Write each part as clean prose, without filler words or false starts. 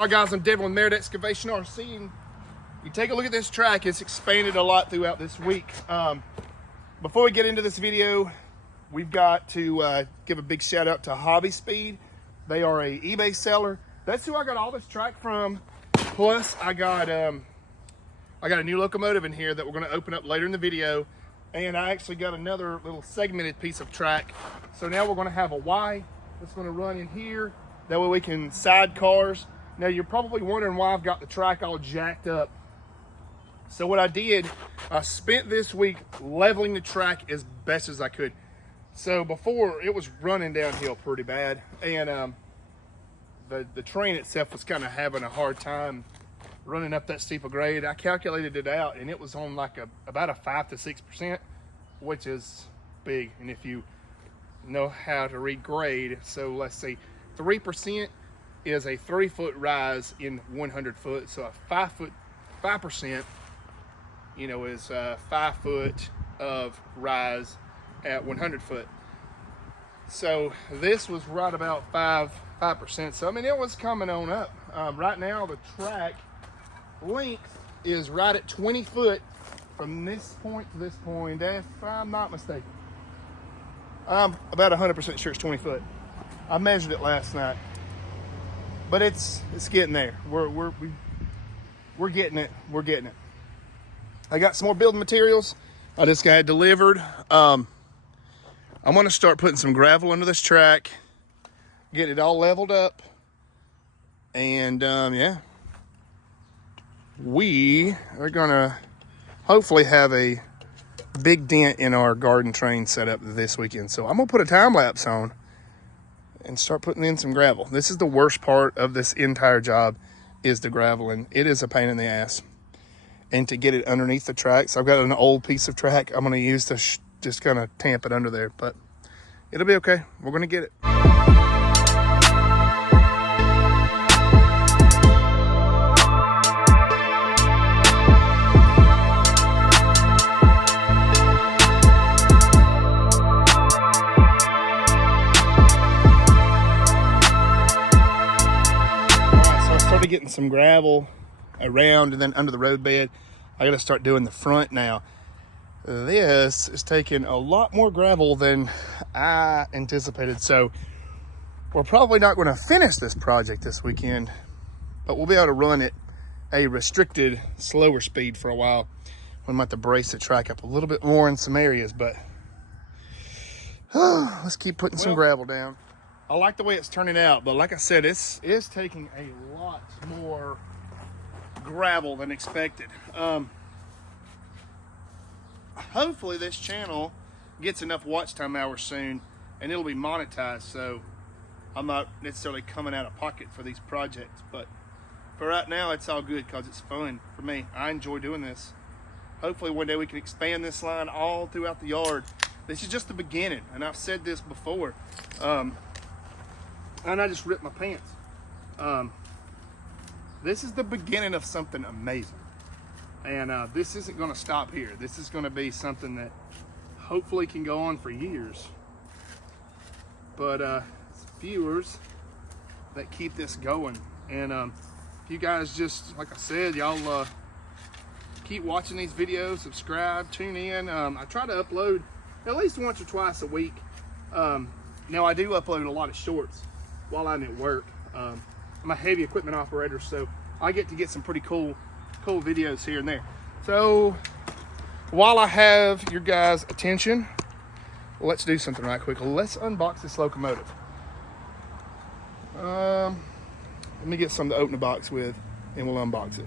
All right, guys, I'm Devin with Merit Excavation RC, and you take a look at this track. It's expanded a lot throughout this week. Before we get into this video, we've got to give a big shout out to Hobby Speed. They are a eBay seller. That's who I got all this track from. Plus, I got a new locomotive in here that we're going to open up later in the video, and I actually got another little segmented piece of track. So now we're going to have a Y that's going to run in here. That way we can side cars. Now you're probably wondering why I've got the track all jacked up. So what I did, I spent this week leveling the track as best as I could. So before, it was running downhill pretty bad, and the train itself was kind of having a hard time running up that steep a grade. I calculated it out, and it was on like about a 5 to 6%, which is big. And if you know how to read grade, so let's say 3% is a 3-foot rise in 100 foot. So a 5%, you know, is 5 foot of rise at 100 foot. So this was right about 5%. So I mean, it was coming on up. Right now the track length is right at 20 foot from this point to this point, if I'm not mistaken. I'm about 100% sure it's 20 foot. I measured it last night, but it's getting there. We're getting it. We're getting it. I got some more building materials I just got delivered. I'm going to start putting some gravel under this track, get it all leveled up, and yeah, we are going to hopefully have a big dent in our garden train set up this weekend. So I'm going to put a time lapse on and start putting in some gravel. This is the worst part of this entire job, is the gravel, and it is a pain in the ass. And to get it underneath the track, so I've got an old piece of track I'm going to use to just kind of tamp it under there, but it'll be okay. We're going to get it. Getting some gravel around and then under the roadbed. I got to start doing the front now. This is taking a lot more gravel than I anticipated, so we're probably not going to finish this project this weekend, but we'll be able to run it a restricted, slower speed for a while. We might have to brace the track up a little bit more in some areas, but let's keep putting some gravel down. I like the way it's turning out, but like I said, it's taking a lot more gravel than expected. Hopefully this channel gets enough watch time hours soon and it'll be monetized, so I'm not necessarily coming out of pocket for these projects, but for right now it's all good because it's fun for me. I enjoy doing this. Hopefully one day we can expand this line all throughout the yard. This is just the beginning, and I've said this before. And I just ripped my pants. This is the beginning of something amazing. And this isn't gonna stop here. This is gonna be something that hopefully can go on for years. But it's viewers that keep this going. And if you guys just, like I said, y'all keep watching these videos, subscribe, tune in. I try to upload at least once or twice a week. Now I do upload a lot of shorts while I'm at work. I'm a heavy equipment operator, so I get to get some pretty cool videos here and there. So while I have your guys' attention, let's do something right quick. Let's unbox this locomotive. Let me get something to open the box with, and we'll unbox it.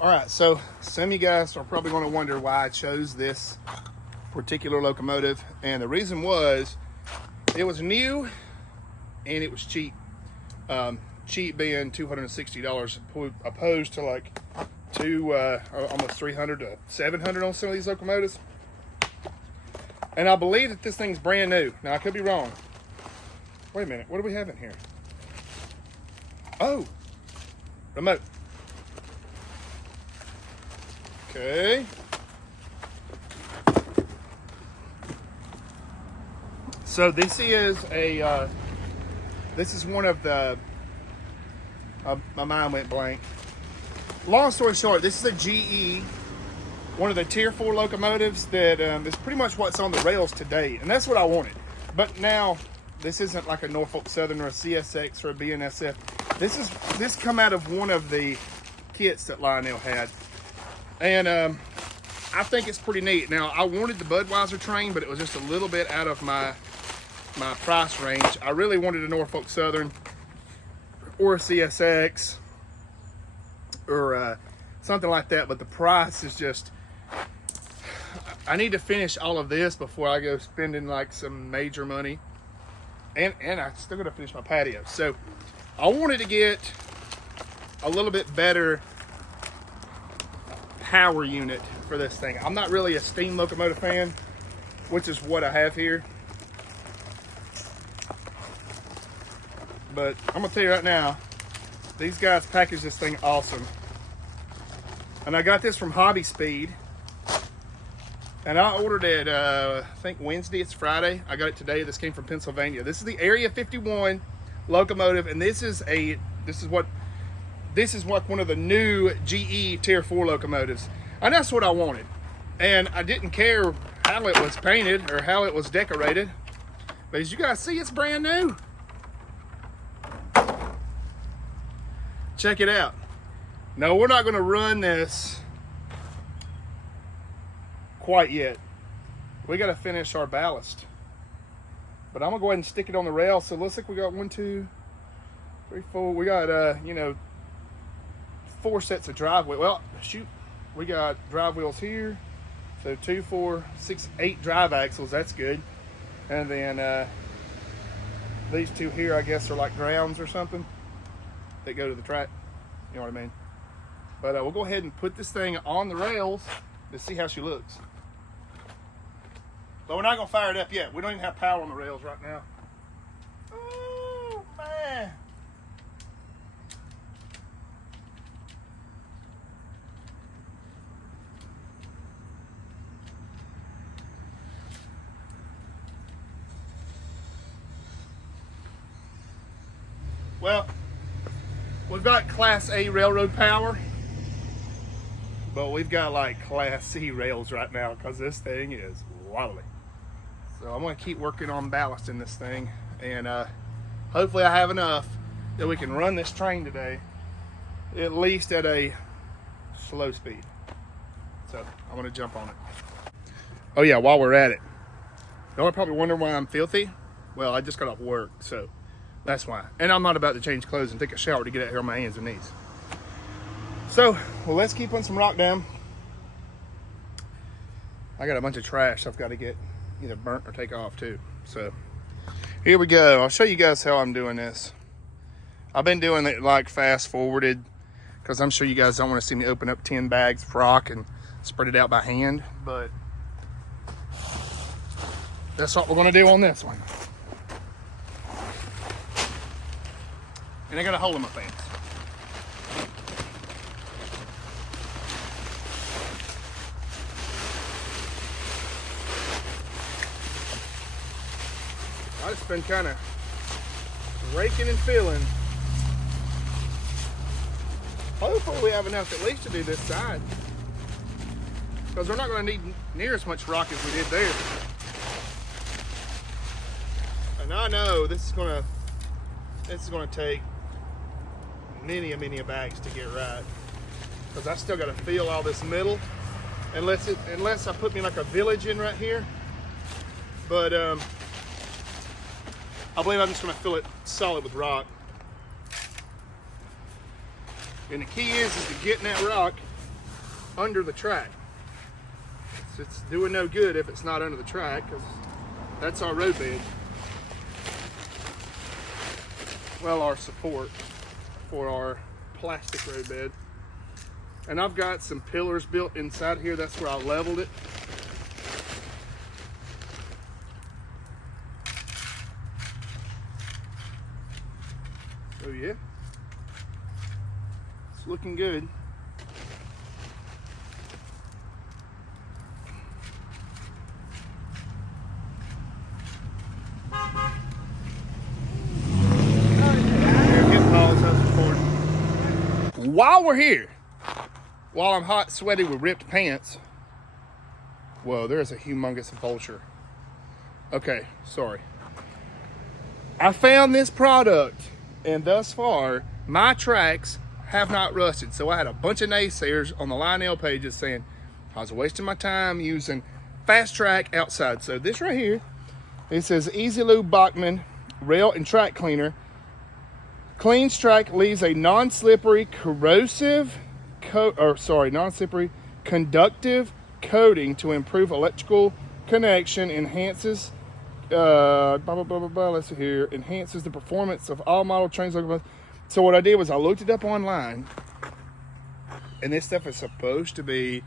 All right, so some of you guys are probably going to wonder why I chose this particular locomotive, and the reason was it was new and it was cheap. Cheap being $260 opposed to like almost $300 to $700 on some of these locomotives. And I believe that this thing's brand new. Now I could be wrong. Wait a minute, what do we have in here? Oh, remote. Okay. So this is a this is one of the My mind went blank. Long story short, this is a GE, one of the Tier 4 locomotives that is pretty much what's on the rails today, and that's what I wanted. But now, this isn't like a Norfolk Southern or a CSX or a BNSF. This come out of one of the kits that Lionel had, and I think it's pretty neat. Now, I wanted the Budweiser train, but it was just a little bit out of my price range. I really wanted a Norfolk Southern or a CSX or something like that, but the price is just, I need to finish all of this before I go spending like some major money, and I still gotta finish my patio. So I wanted to get a little bit better power unit for this thing. I'm not really a steam locomotive fan, which is what I have here, but I'm gonna tell you right now, these guys packaged this thing awesome. And I got this from Hobby Speed. And I ordered it, I think Wednesday, it's Friday. I got it today. This came from Pennsylvania. This is the Area 51 locomotive, and this is what one of the new GE Tier 4 locomotives. And that's what I wanted. And I didn't care how it was painted or how it was decorated. But as you guys see, it's brand new. Check it out. No, we're not going to run this quite yet. We got to finish our ballast. But I'm going to go ahead and stick it on the rail. So it looks like we got 1, 2, 3, 4. We got, 4 sets of drive wheels. Well, shoot. We got drive wheels here. So 2, 4, 6, 8 drive axles. That's good. And then these 2 here, I guess, are like grounds or something that go to the track. You know what I mean? But we'll go ahead and put this thing on the rails to see how she looks. But we're not going to fire it up yet. We don't even have power on the rails right now. Oh, man. Well, we've got Class A railroad power, but we've got like Class C rails right now because this thing is wobbly. So I'm going to keep working on ballasting this thing, and hopefully I have enough that we can run this train today, at least at a slow speed. So I'm going to jump on it. Oh yeah, while we're at it, y'all are probably wondering why I'm filthy. Well, I just got off work, so that's why. And I'm not about to change clothes and take a shower to get out here on my hands and knees. So, well, let's keep putting some rock down. I got a bunch of trash I've got to get either burnt or take off too. So, here we go. I'll show you guys how I'm doing this. I've been doing it like fast forwarded because I'm sure you guys don't want to see me open up 10 bags of rock and spread it out by hand. But that's what we're going to do on this one. And I got a hole in my pants. I just been kind of raking and filling. Hopefully we have enough at least to do this side, because we're not going to need near as much rock as we did there. And I know this is going to take many a bags to get right, because I still got to fill all this middle, unless I put me like a village in right here. But I believe I'm just going to fill it solid with rock. And the key is to getting that rock under the track. It's doing no good if it's not under the track, because that's our road bed. Well, our support for our plastic road bed. And I've got some pillars built inside here. That's where I leveled it. So yeah, it's looking good. Get Paul's house recording. while we're here, while I'm hot, sweaty with ripped pants, whoa, there's a humongous vulture. Okay, sorry. I found this product, and thus far, my tracks have not rusted. So I had a bunch of naysayers on the Lionel pages saying I was wasting my time using Fastrack outside. So this right here, it says Easy Lube Bachmann Rail and Track Cleaner. Cleans track, leaves a non-slippery non-slippery conductive coating to improve electrical connection, enhances let's see here, enhances the performance of all model trains. So what I did was I looked it up online, and this stuff is supposed to be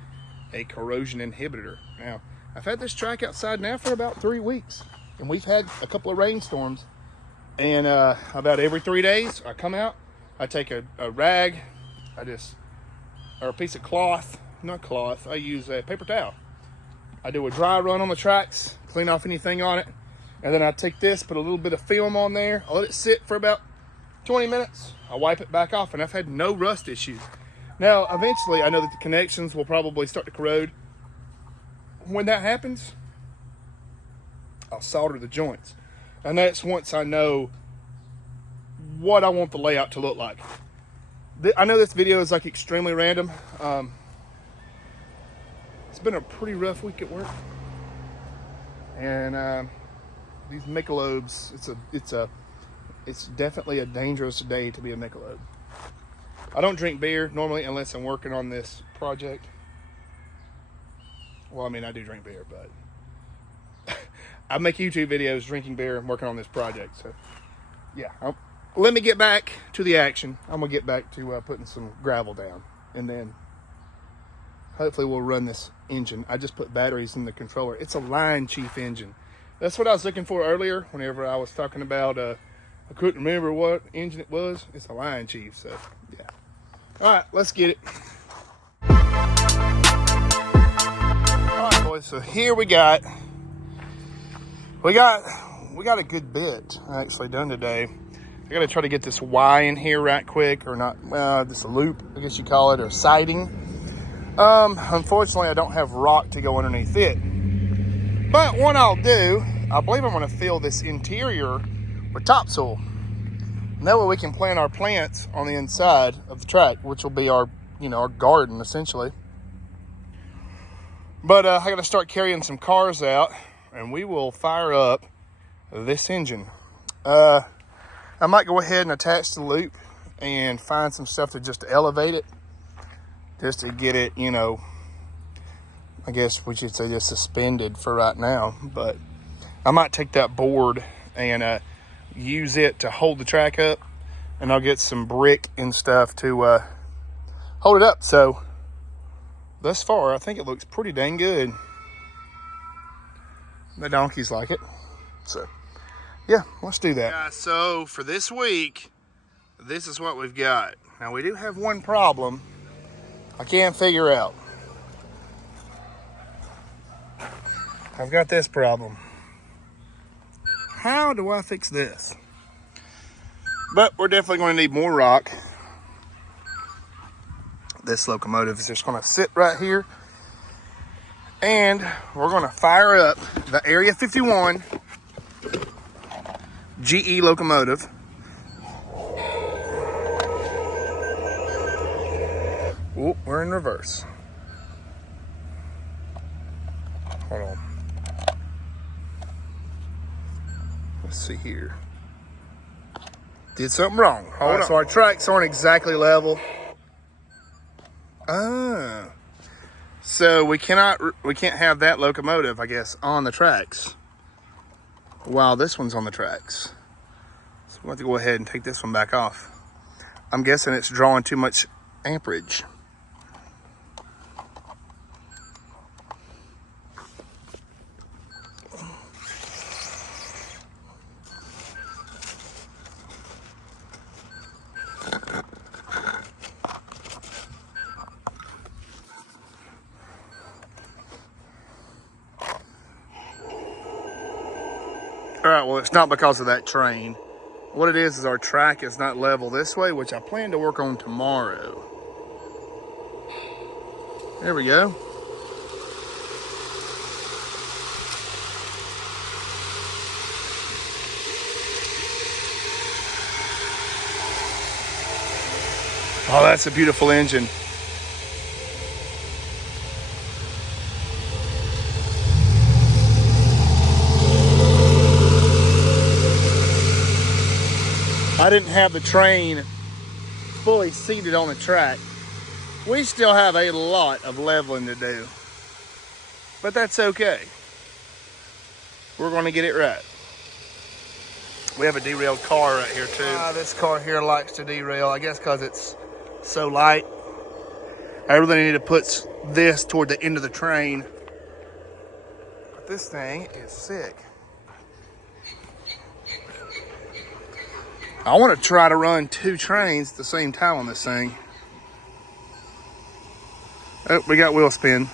a corrosion inhibitor. Now, I've had this track outside now for about 3 weeks, and we've had a couple of rainstorms, and about every 3 days I come out, I take a rag, or a piece of cloth, not cloth, I use a paper towel. I do a dry run on the tracks, clean off anything on it, and then I take this, put a little bit of film on there, I let it sit for about 20 minutes, I wipe it back off, and I've had no rust issues. Now, eventually, I know that the connections will probably start to corrode. When that happens, I'll solder the joints. And that's once I know what I want the layout to look like. I know this video is like extremely random. It's been a pretty rough week at work. And these Michelobes, it's definitely a dangerous day to be a Michelob. I don't drink beer normally unless I'm working on this project. Well, I mean, I do drink beer, but I make YouTube videos drinking beer and working on this project. So, yeah. Let me get back to the action. I'm going to get back to putting some gravel down. And then hopefully we'll run this engine. I just put batteries in the controller. It's a Lion Chief engine. That's what I was looking for earlier whenever I was talking about, I couldn't remember what engine it was. It's a Lion Chief, so yeah. All right, let's get it. All right, boys, so here we got a good bit actually done today. I got to try to get this Y in here right quick, or not, this loop, I guess you call it, or siding. Unfortunately, I don't have rock to go underneath it. But what I'll do, I believe I'm going to fill this interior with topsoil. And that way we can plant our plants on the inside of the track, which will be our, our garden, essentially. But I got to start carrying some cars out, and we will fire up this engine. I might go ahead and attach the loop and find some stuff to just elevate it, just to get it, I guess we should say just suspended for right now. But I might take that board and use it to hold the track up, and I'll get some brick and stuff to hold it up. So thus far, I think it looks pretty dang good. The donkeys like it. So yeah, let's do that. Yeah, so for this week, this is what we've got. Now we do have one problem I can't figure out. I've got this problem. How do I fix this? But we're definitely going to need more rock. This locomotive is just going to sit right here. And we're going to fire up the Area 51 GE locomotive. Oh, we're in reverse. Hold on. Let's see here. Did something wrong. Hold on. So our tracks aren't exactly level. So we can't have that locomotive, I guess, on the tracks while this one's on the tracks. So we'll have to go ahead and take this one back off. I'm guessing it's drawing too much amperage. All right, well, it's not because of that train. What it is our track is not level this way, which I plan to work on tomorrow. There we go. Oh, that's a beautiful engine. I didn't have the train fully seated on the track. We still have a lot of leveling to do, but that's okay. We're going to get it right. We have a derailed car right here too. This car here likes to derail, I guess because it's so light. I really need to put this toward the end of the train. But this thing is sick. I want to try to run 2 trains at the same time on this thing. Oh, we got wheel spin.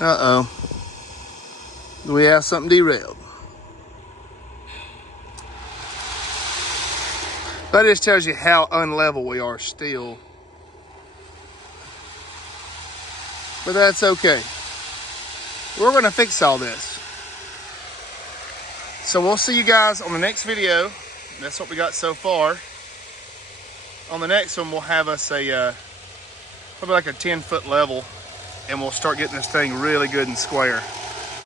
Uh-oh. We have something derailed. That just tells you how unlevel we are still. But that's okay. We're going to fix all this. So we'll see you guys on the next video. That's what we got so far. On the next one, we'll have us a probably like a 10-foot level, and we'll start getting this thing really good and square.